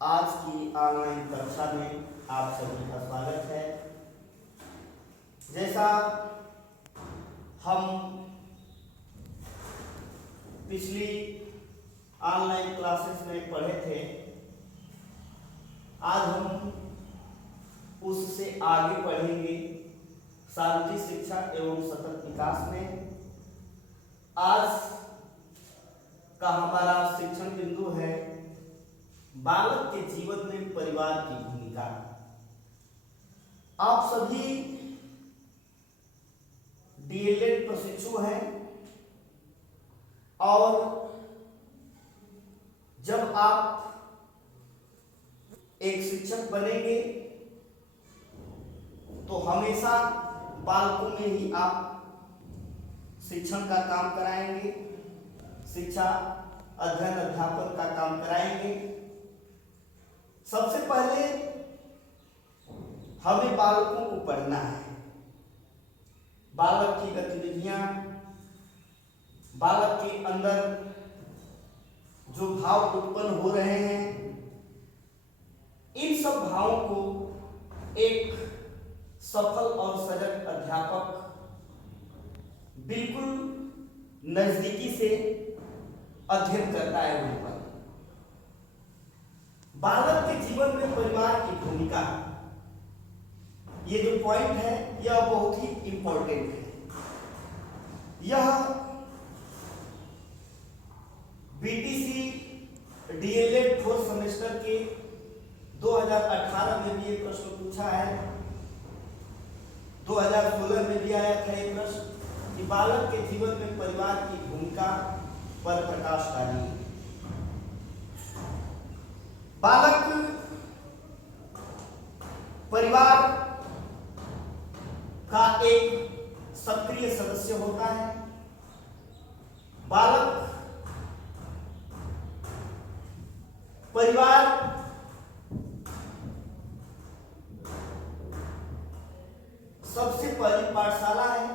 आज की ऑनलाइन कक्षा में आप सभी का स्वागत है। जैसा हम पिछली ऑनलाइन क्लासेस में पढ़े थे, आज हम उससे आगे पढ़ेंगे शारीरिक शिक्षा एवं सतत विकास में। आज का हमारा शिक्षण बिंदु है बालक के जीवन में परिवार की भूमिका। आप सभी डीएलएड प्रशिक्षु हैं और जब आप एक शिक्षक बनेंगे तो हमेशा बालकों में ही आप शिक्षण का काम कराएंगे, शिक्षा अध्ययन अध्यापन का काम कराएंगे। सबसे पहले हमें बालकों को पढ़ना है। बालक की गतिविधियां, बालक के अंदर जो भाव उत्पन्न हो रहे हैं, इन सब भावों को एक सफल और सजग अध्यापक बिल्कुल नजदीकी से अध्ययन करता है। उन पर बालक के जीवन में परिवार की भूमिका, ये जो पॉइंट है यह बहुत ही इंपॉर्टेंट है। यह बीटीसी डीएलएड 4th सेमेस्टर के 2018 में भी एक प्रश्न पूछा है, 2016 में भी आया था एक प्रश्न कि बालक के जीवन में परिवार की भूमिका पर प्रकाश डालिए। बालक परिवार का एक सक्रिय सदस्य होता है। बालक परिवार सबसे पहली पाठशाला है।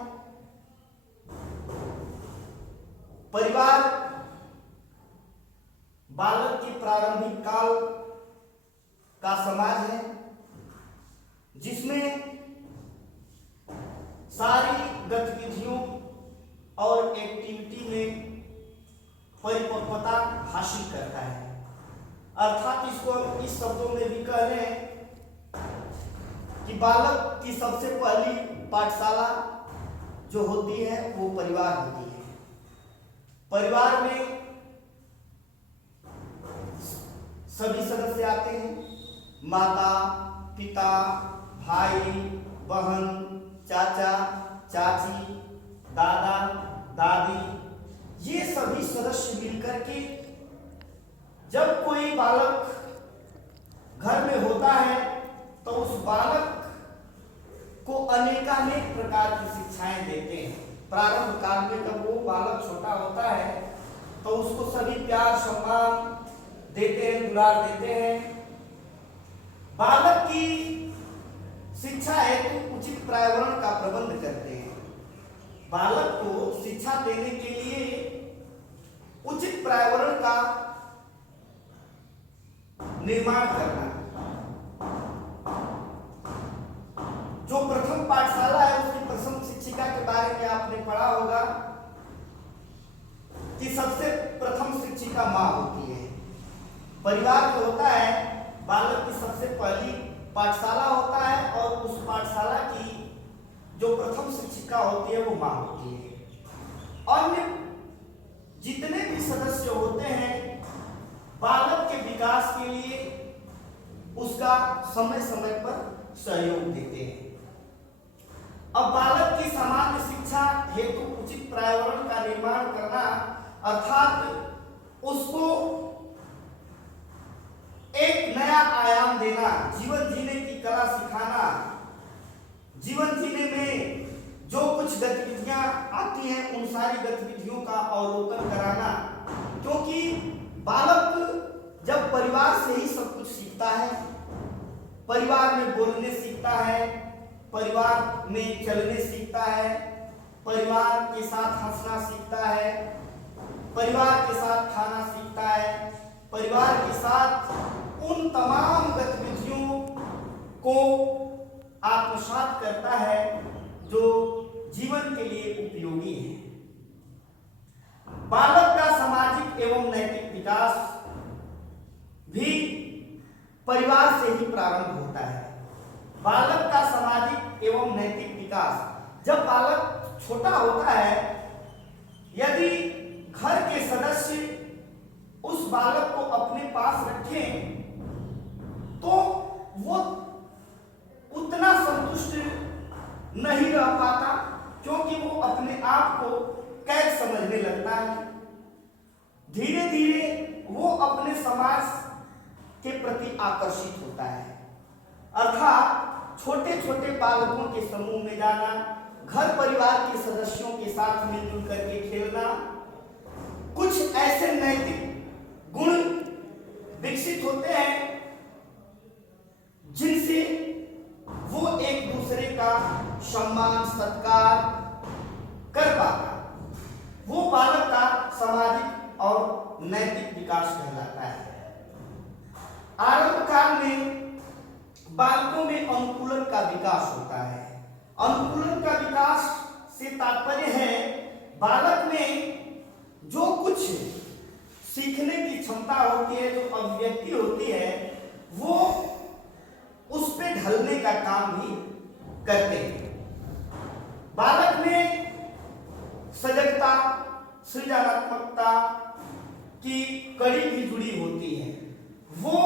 परिवार बालक के प्रारंभिक काल का समाज है जिसमें सारी गतिविधियों और एक्टिविटी में परिपक्वता हासिल करता है। अर्थात इसको हम इस शब्दों में भी कह रहे हैं कि बालक की सबसे पहली पाठशाला जो होती है वो परिवार होती है। परिवार में सभी सदस्य आते हैं, माता पिता, भाई बहन, चाचा चाची, दादा दादी, ये सभी सदस्य मिलकर के जब कोई बालक घर में होता है तो उस बालक को अनेकानेक प्रकार की शिक्षाएं देते हैं। प्रारंभ काल में जब वो बालक छोटा होता है तो उसको सभी प्यार सम्मान देते हैं, दुलार देते हैं। बालक की शिक्षा हेतु उचित पर्यावरण का प्रबंध करते हैं। बालक को शिक्षा देने के लिए उचित पर्यावरण का निर्माण करना। जो प्रथम पाठशाला है उसकी प्रथम शिक्षिका के बारे में आपने पढ़ा होगा कि सबसे प्रथम शिक्षिका माँ होती है। परिवार जो होता है बालक की सबसे पहली पाठशाला होता है और उस पाठशाला की जो प्रथम शिक्षिका होती है वो माँ होती है। अन्य जितने भी सदस्य होते हैं बालक के विकास के लिए उसका समय समय पर सहयोग देते हैं। अब बालक की सामान्य शिक्षा हेतु उचित पर्यावरण का निर्माण करना अर्थात उसको एक नया आयाम देना, जीवन जीने की कला सिखाना, जीवन जीने में जो कुछ गतिविधियां आती हैं उन सारी गतिविधियों का अवलोकन कराना। क्योंकि बालक जब परिवार से ही सब कुछ सीखता है, परिवार में बोलने सीखता है, परिवार में चलने सीखता है, परिवार के साथ हंसना सीखता है, परिवार के साथ खाना सीखता है, परिवार के साथ उन तमाम गतिविधियों को आत्मसात करता है जो जीवन के लिए उपयोगी है। बालक का सामाजिक एवं नैतिक विकास भी परिवार से ही प्रारंभ होता है। बालक का सामाजिक एवं नैतिक विकास, जब बालक छोटा होता है, यदि घर के सदस्य उस बालक को अपने पास रखें तो वो उतना संतुष्ट नहीं रह पाता, क्योंकि वो अपने आप को कैद समझने लगता है। धीरे धीरे वो अपने समाज के प्रति आकर्षित होता है, अर्थात छोटे छोटे बालकों के समूह में जाना, घर परिवार के सदस्यों के साथ मिलजुल करके खेलना, कुछ ऐसे नैतिक गुण विकसित होते हैं जिनसे वो एक दूसरे का सम्मान सत्कार कर पाता। वो बालक का सामाजिक और नैतिक विकास कहलाता है। आरंभ काल में बालकों में अनुकूलन का विकास होता है। अनुकूलन का विकास से तात्पर्य है बालक में जो कुछ सीखने की क्षमता होती है, जो अभिव्यक्ति होती है, वो उस पे ढलने का काम भी करते हैं। बालक में सजगता, सृजनात्मकता की कड़ी भी जुड़ी होती है। वो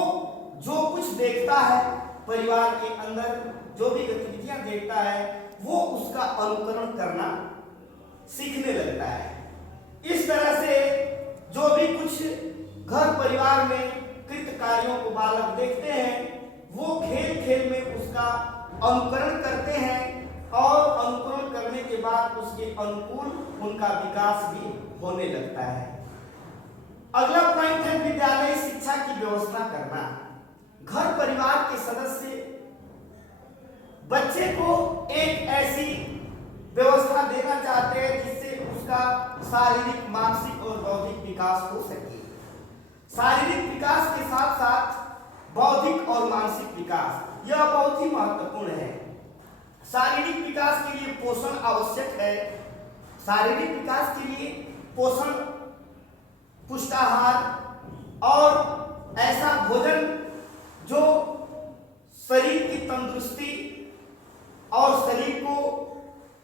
जो कुछ देखता है परिवार के अंदर, जो भी गतिविधियां देखता है, वो उसका अनुकरण करना सीखने लगता है। इस तरह से जो भी कुछ घर परिवार में कृत कार्यों को बालक देखते हैं, वो खेल खेल में उसका अनुकरण करते हैं और अनुकरण करने के बाद उसके अनुकूल उनका विकास भी होने लगता है। अगला पॉइंट है विद्यालय शिक्षा की व्यवस्था करना। घर परिवार के सदस्य बच्चे को एक ऐसी व्यवस्था देना चाहते हैं जिससे उसका शारीरिक, मानसिक और बौद्धिक विकास हो सके। शारीरिक विकास के साथ साथ बौद्धिक और मानसिक विकास, यह बहुत ही महत्वपूर्ण है। शारीरिक विकास के लिए पोषण आवश्यक है। शारीरिक विकास के लिए पोषण, पुष्टाहार और ऐसा भोजन जो शरीर की तंदुरुस्ती और शरीर को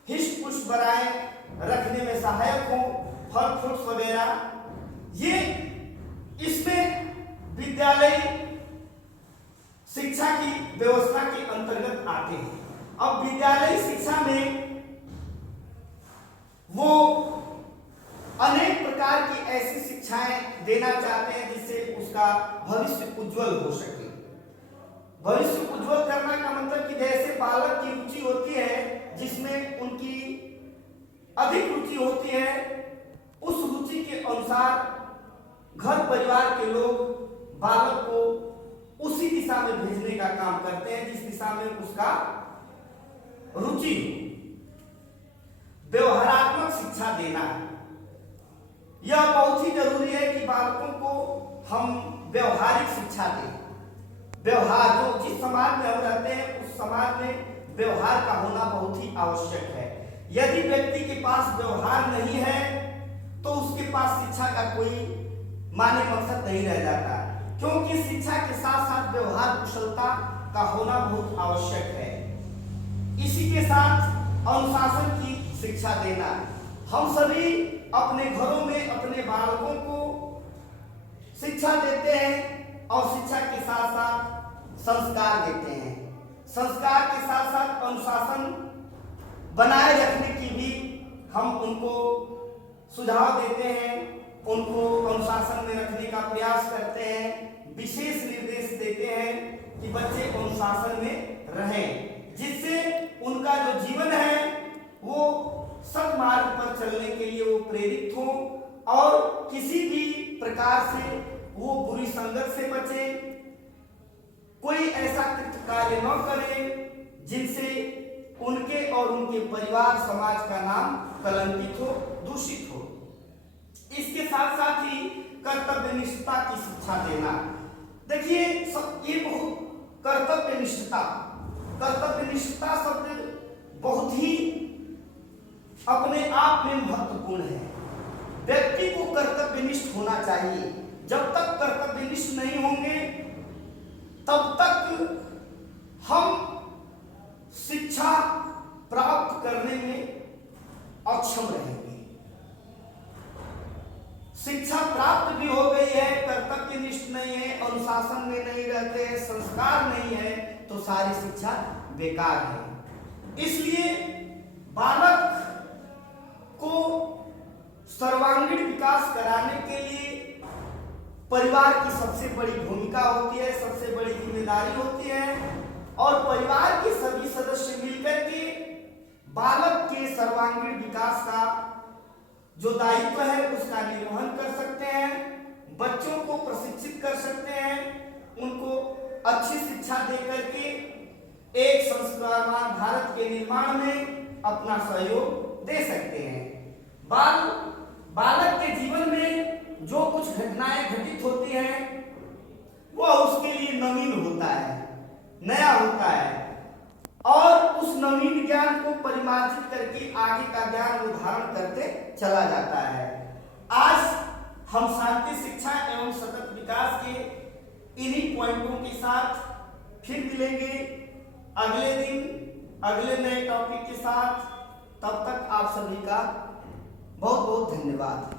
हिष्ट पुष्ट बनाए रखने में सहायक हो, फल फ्रूट्स वगैरह, ये इसमें विद्यालय शिक्षा की व्यवस्था के अंतर्गत आते हैं। अब विद्यालय शिक्षा में वो अनेक प्रकार की ऐसी शिक्षाएं देना चाहते हैं जिससे उसका भविष्य उज्जवल हो सके। भविष्य उज्जवल करना का मतलब कि जैसे बालक की रुचि होती है, जिसमें उनकी अधिक रुचि होती है, उस रुचि के अनुसार घर परिवार के लोग बालक को उसी दिशा में भेजने का काम करते हैं जिस दिशा में उसका रुचि। व्यवहारात्मक शिक्षा देना, यह बहुत ही जरूरी है कि बालकों को हम व्यवहारिक शिक्षा दें। व्यवहार, जो जिस समाज में हम रहते हैं उस समाज में व्यवहार का होना बहुत ही आवश्यक है। यदि व्यक्ति के पास व्यवहार नहीं है तो उसके पास शिक्षा का कोई माने मकसद नहीं रह जाता, क्योंकि शिक्षा के साथ साथ व्यवहार कुशलता का होना बहुत आवश्यक है। इसी के साथ अनुशासन की शिक्षा देना। हम सभी अपने घरों में अपने बालकों को शिक्षा देते हैं और शिक्षा के साथ साथ संस्कार देते हैं। संस्कार के साथ साथ अनुशासन बनाए रखने की भी हम उनको सुझाव देते हैं, उनको अनुशासन में रखने का प्रयास करते हैं, विशेष निर्देश देते हैं कि बच्चे अनुशासन में रहें, जिससे उनका जो जीवन है वो सन्मार्ग पर चलने के लिए वो प्रेरित हो और किसी भी प्रकार से वो बुरी संगत से बचे, कोई ऐसा कृत्य कार्य न करे जिनसे उनके और उनके परिवार समाज का नाम कलंकित हो, दूषित हो। इसके साथ साथ ही कर्तव्यनिष्ठता की शिक्षा देना। देखिए, ये बहुत कर्तव्यनिष्ठता शब्द बहुत ही अपने आप में महत्वपूर्ण है। व्यक्ति को कर्तव्यनिष्ठ होना चाहिए। जब तक कर्तव्यनिष्ठ नहीं होंगे तब तक हम शिक्षा प्राप्त करने में अक्षम रहेंगे। शिक्षा प्राप्त भी हो गई है, कर्तव्यनिष्ठ नहीं है, अनुशासन में नहीं रहते, संस्कार नहीं है, तो सारी शिक्षा बेकार है। इसलिए बालक को सर्वांगीण विकास कराने के लिए परिवार की सबसे बड़ी भूमिका होती है, सबसे बड़ी जिम्मेदारी होती है। और परिवार के सभी सदस्य मिलकर के बालक के सर्वांगीण विकास का जो दायित्व है उसका निर्वहन कर सकते हैं। बच्चों को प्रशिक्षित कर सकते हैं, उनको अच्छी शिक्षा दे करके एक संस्कारवान भारत के निर्माण में अपना सहयोग दे सकते हैं। बालक के जीवन में जो कुछ घटनाएं घटित होती हैं वह उसके लिए नवीन होता है, नया होता है, और उस नवीन ज्ञान को परिमार्जित करके आगे का ज्ञान वो धारण करते चला जाता है। आज हम शांति शिक्षा एवं सतत विकास के इन्हीं पॉइंटों के साथ फिर मिलेंगे अगले दिन अगले नए टॉपिक के साथ। तब तक आप सभी का बहुत बहुत धन्यवाद।